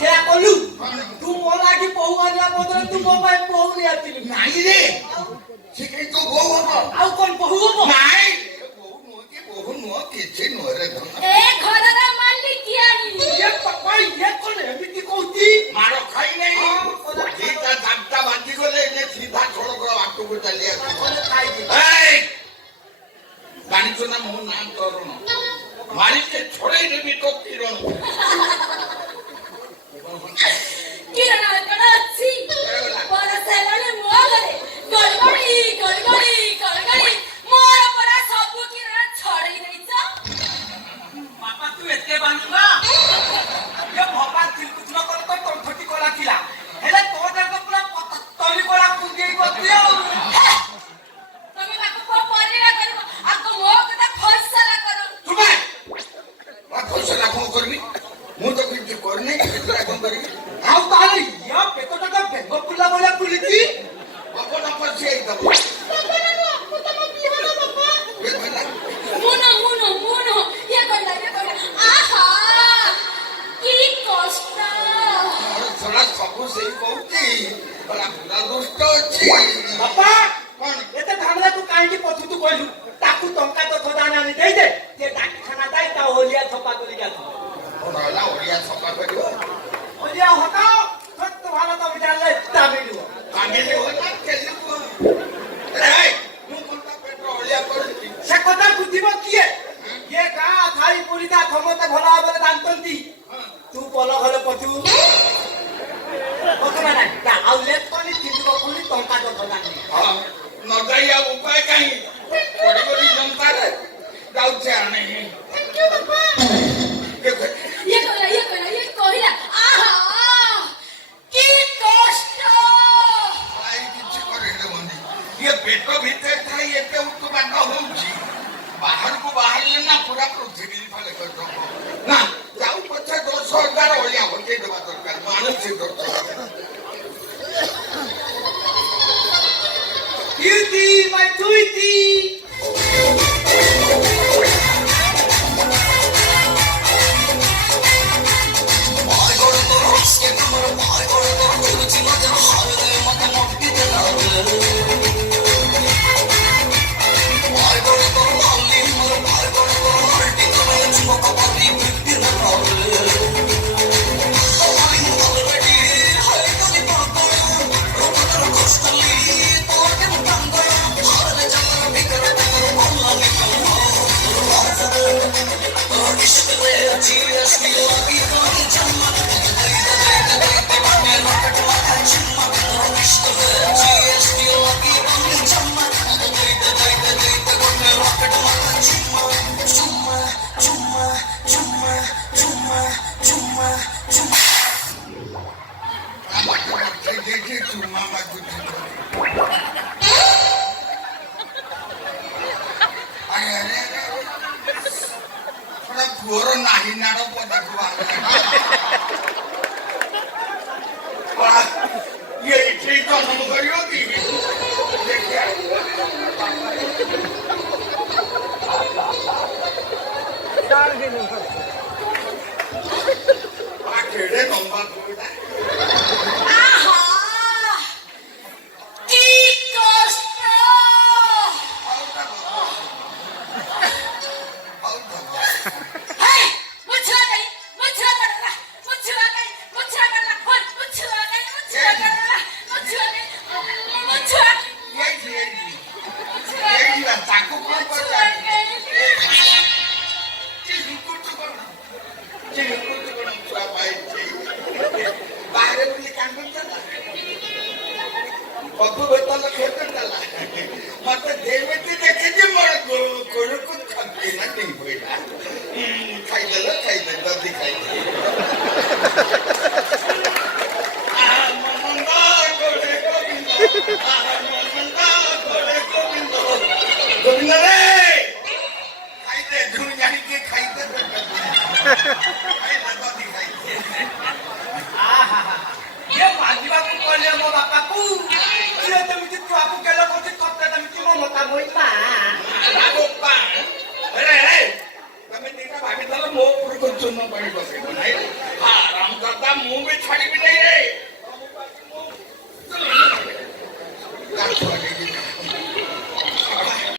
ଠେଆ କଲୁ ତୁ ମୋ ଲାଗି ବୋହୁ ଆଣିଲା ବଦଳରେ ତୁ ମୋ ପାଇଁ ବୋହୁ ନେଇ ଆସିଲୁ ନାଇଁ ରେ ସେ ତୋ ବୋହୁ ହବ ଆଉ କଣ ବୋହୁ ହବ ନାଇଁ ବୋହୁ ନୁହଁ କିଛି ନୁହଁ ରେ ଏ ଘରର ମାଲିକିଆଣି ଇଏ ବାପା ଇଏ କଣ ଏମିତି କହୁଛି ମାର ଖାଇ ନାହିଁ ଦିଟା ଦାଗଟା ବାଜି ଗଲେ ଯେ ସିଧା ସଡ଼କ ବାଟକୁ ଚାଲି ଆସିବ ଜାଣିଛୁ ନା ମୋ ନାଁ ତରୁଣ ମାରିକେ ଛଡେଇ ଦେବି ତୋ କିରଣ କିରଣ କଣ ଅଛି ବରଷ ହେଲାଣି ମୋ ଘରେ ଗଡ଼ଗଡ଼ି ଗଡ଼ଗଡ଼ି ଗଡ଼ଗଡ଼ି ମୋର ପରା ସବୁ କିରଣ ଛଡେଇ ଦେଇଛ ବାପା ତୁ ଏତେ ବାନ୍ଧିବା ଇଏ ଭଗବାନ ତିଲକୁଚୁର କଲେ ତ ତୋର ଥଟି କଲା ଥିଲା ହେଲେ ତୋ ଯାକ ପୁରା ତଳି କଳା କୁଣ୍ଡେଇ କରିଛି ଆଉ ତମେ ତାକୁ ପରିବା କରିବ ଆଗ ମୋ କଥା ଫଇସଲା କର ତୁମେ ଫଇସଲା କଣ କରିବି ମୁଁ ତ କିଛି କରିନି ଫଇସଲା କଣ କରିବି ଆଉ ତାହେଲେ ଇଏ ପେଟଟା ତ ବେଙ୍ଗ ଫୁଲା ଭଳିଆ ଫୁଲିଛି ଅପନ ପଶି ହେଇଥିବ ମୁନ ଇଏ କହିଲା ଆହା କି କଷ୍ଟ ଛଡା ସବୁ ସେଇ କହୁଛି ପୁରା ଦୁଷ୍ଟ ଅଛି ବାପା କଣ ଏତେ ଧାମରେ ତୁ କାହିଁକି ପଛୁତୁ କହିଲୁ ତାକୁ ଟଙ୍କା ତ ଖୋଦାନ ଆଣି ଦେଇଦେ ସେ ଡାକ୍ତରଖାନା ଯାଇ ତା ଓଲିଆ ଛପା କରିକି ଆସିବ କଣ ହେଲା ଓଡ଼ିଆ ସଫା କରିବ ଓଲିଆ ହଟାଅ ସତ୍ୟ ଭଲ ତମେ ଜାଣିଲେ ତା ମିଳିବ କାମିଲି ହେଲା କେଲିକୁ ମୁଁ କଣ ତା ପେଟ ଅଳିଆ କରୁଛି ସେ କଥା ବୁଝିବ କିଏ ଇଏ ଗାଁ ଥାଇ ପୁରିତା ସମସ୍ତେ ଭଲ ଭାବରେ ଜାଣିଛନ୍ତି ତୁ ପଲ ଘରେ ପଛୁ ନା ନାଇଁ ଆଉ ଲେଟ୍ କରି ତିନିବ ପୁଣି ଟଙ୍କା ତ ଖୋଦାନ ହଁ ନ ଯାଇ ଆଉ ଉପାୟ କାହିଁ ପଡ଼ିଗଲି ଜନ୍ତାରେ ଯାଉଛି ଆଣେ ଇଏ କହିଲା ଆହା କି କଷ୍ଟ କିଛି କରିଦେବନି ଇଏ ପେଟ ଭିତରେ ଥାଇ ଏତେ ଉତ୍ପାତ ହଉଛି ବାହାରକୁ ବାହାରିଲେ ନା ପୁରା ପୃଥିବୀ ଫାଳେ କରିଦେବ ନା ଯାଉ ପଛେ 10,000 ଅଳିଆ ହଟେଇ ଦେବା ଦରକାର ମାନୁଛି Beauty, my sweetie! ପୁଅର ନାହିଁ ନାଡ଼ ପଦାକୁ ଇଏ ଏଠି ଜନ୍ମ କରିବ କି କେଡ଼େ ଲମ୍ବା ପୁଅଟା मत देवती देखिए मोर कोन को खपे ना नहीं होइला खाई दे दिखाई मंदा गोरे गोविंद गोविंद रे खाई दे झूठ जानी के खाई दे दिखाई ये मांगीबा को कहले मो बापा को ଛାଡ଼ିବି ନାହିଁ ରେ।